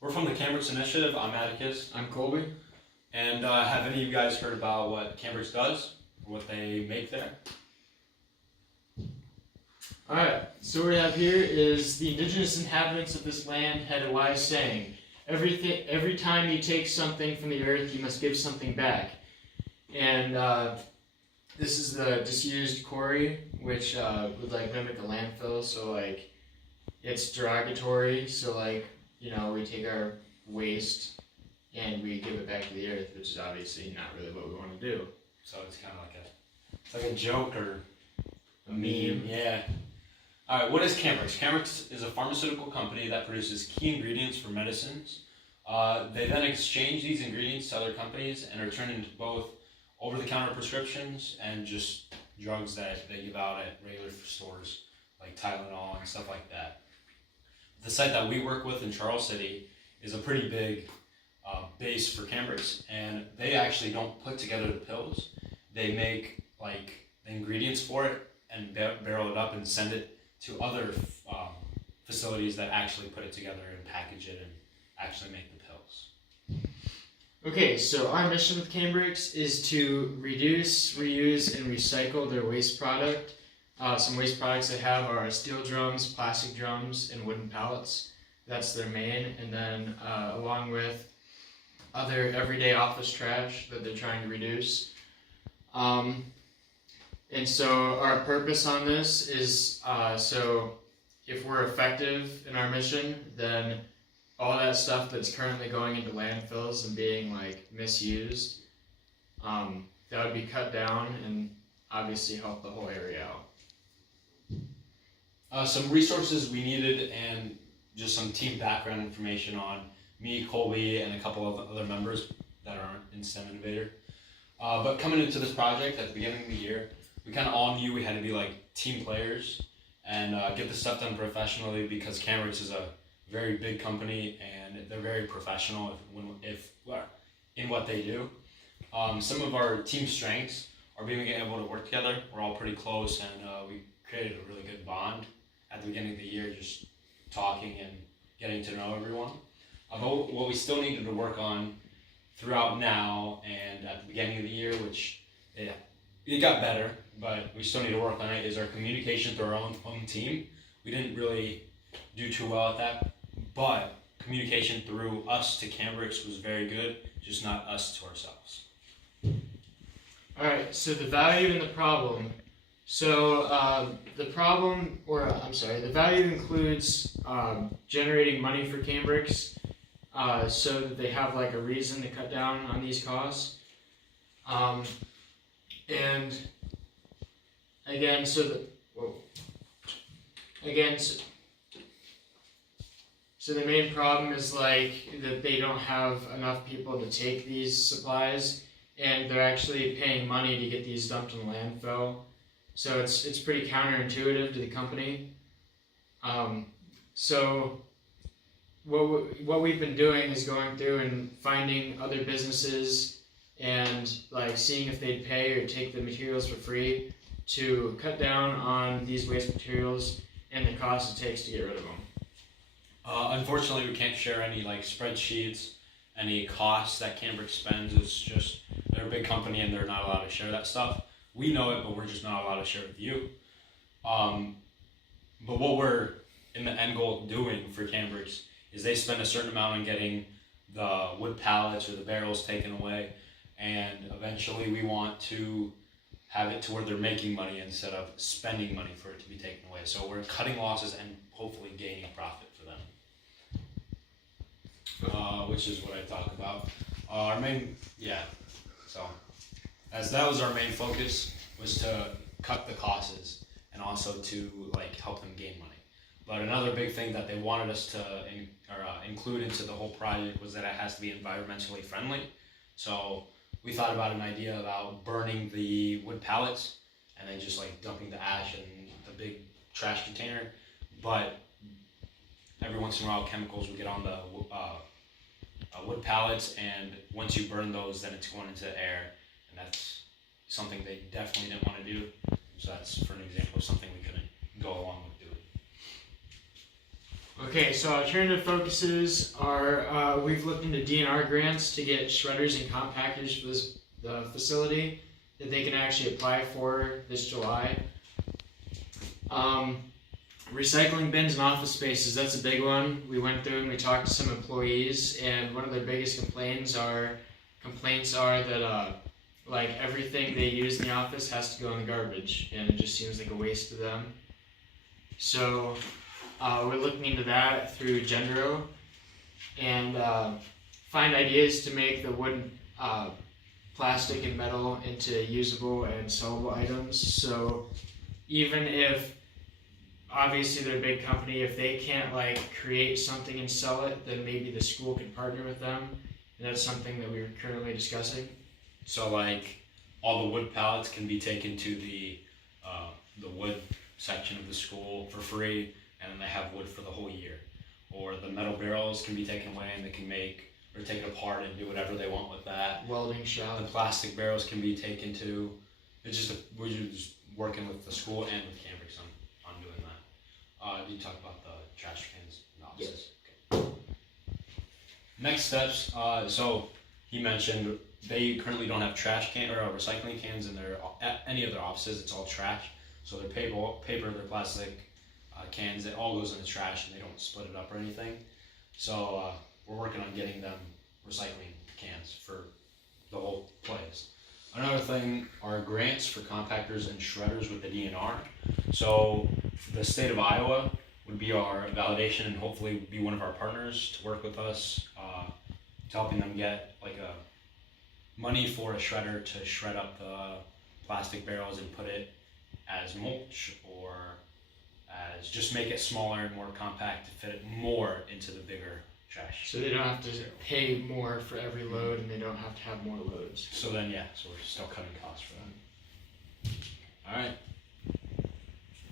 We're from the Cambrex Initiative. I'm Atticus. I'm Colby. And have any of you guys heard about what Cambrex does, or what they make there? Alright, so what we have here is the indigenous inhabitants of this land had a wise saying, every time you take something from the earth, you must give something back. And this is the disused quarry, which would like mimic a landfill, so like it's derogatory, so like, you know, we take our waste and we give it back to the earth, which is obviously not really what we want to do. So it's kind of like a joke or a meme. Yeah. All right, what is Cambrex? Cambrex is a pharmaceutical company that produces key ingredients for medicines. They then exchange these ingredients to other companies and are turned into both over-the-counter prescriptions and just drugs that they give out at regular stores, like Tylenol and stuff like that. The site that we work with in Charles City is a pretty big base for Cambrex, and they actually don't put together the pills. They make like the ingredients for it and barrel it up and send it to other facilities that actually put it together and package it and actually make the pills. Okay, so our mission with Cambrex is to reduce, reuse, and recycle their waste product. Some waste products they have are steel drums, plastic drums, and wooden pallets. That's their main, and then along with other everyday office trash that they're trying to reduce. And so our purpose on this is, so if we're effective in our mission, then all that stuff that's currently going into landfills and being like misused, that would be cut down and obviously help the whole area out. Some resources we needed and just some team background information on me, Colby, and a couple of other members that aren't in STEM Innovator. But coming into this project at the beginning of the year, we kind of all knew we had to be like team players and get the stuff done professionally, because Cambrex is a very big company and they're very professional in what they do. Some of our team strengths are being able to work together. We're all pretty close, and we created a really good bond at the beginning of the year, just talking and getting to know everyone. Although what we still needed to work on throughout now and at the beginning of the year, which it got better, but we still need to work on it, is our communication through our own team. We didn't really do too well at that, but communication through us to Cambrex was very good, just not us to ourselves. Alright, so the value and the problem. So the value includes generating money for Cambrex, so that they have like a reason to cut down on these costs. And again, so the main problem is like that they don't have enough people to take these supplies, and they're actually paying money to get these dumped in the landfill. So it's pretty counterintuitive to the company. So what we've been doing is going through and finding other businesses and like seeing if they'd pay or take the materials for free to cut down on these waste materials and the cost it takes to get rid of them. Unfortunately, we can't share any like spreadsheets, any costs that Cambrex spends. It's just they're a big company and they're not allowed to share that stuff. We know it, but we're just not allowed to share it with you. But what we're in the end goal doing for Cambrex is they spend a certain amount on getting the wood pallets or the barrels taken away, and eventually we want to have it to where they're making money instead of spending money for it to be taken away. So we're cutting losses and hopefully gaining profit for them, which is what I talk about. As that was our main focus, was to cut the costs and also to like help them gain money. But another big thing that they wanted us to include into the whole project was that it has to be environmentally friendly. So we thought about an idea about burning the wood pallets and then just like dumping the ash in the big trash container. But every once in a while, chemicals would get on the wood pallets, and once you burn those, then it's going into the air, and that's something they definitely didn't want to do. So that's, for an example, of something we couldn't go along with doing. Okay, so alternative focuses are we've looked into DNR grants to get shredders and compactors for the facility that they can actually apply for this July. Recycling bins and office spaces, that's a big one. We went through and we talked to some employees, and one of their biggest complaints are that like everything they use in the office has to go in the garbage, and it just seems like a waste to them. So we're looking into that through Gendro, and find ideas to make the wooden, plastic and metal into usable and sellable items. So even if obviously they're a big company, if they can't like create something and sell it, then maybe the school can partner with them, and that's something that we're currently discussing. So like all the wood pallets can be taken to the wood section of the school for free, and then they have wood for the whole year. Or the metal barrels can be taken away and they can make or take it apart and do whatever they want with that. Welding The shop. plastic barrels can be taken to. It's just we're just working with the school and with Cambrex on doing that. You talk about the trash cans and offices. Yes. Okay. Next steps. So he mentioned they currently don't have trash can or recycling cans in their any of their offices. It's all trash. So their paper, their plastic cans, it all goes in the trash, and they don't split it up or anything. So we're working on getting them recycling cans for the whole place. Another thing are grants for compactors and shredders with the DNR. So the state of Iowa would be our validation and hopefully be one of our partners to work with us, to helping them get like a money for a shredder to shred up the plastic barrels and put it as mulch, or as just make it smaller and more compact to fit it more into the bigger trash. So they don't have to pay more for every load, and they don't have to have more loads. So then, yeah, so we're still cutting costs for that. All right.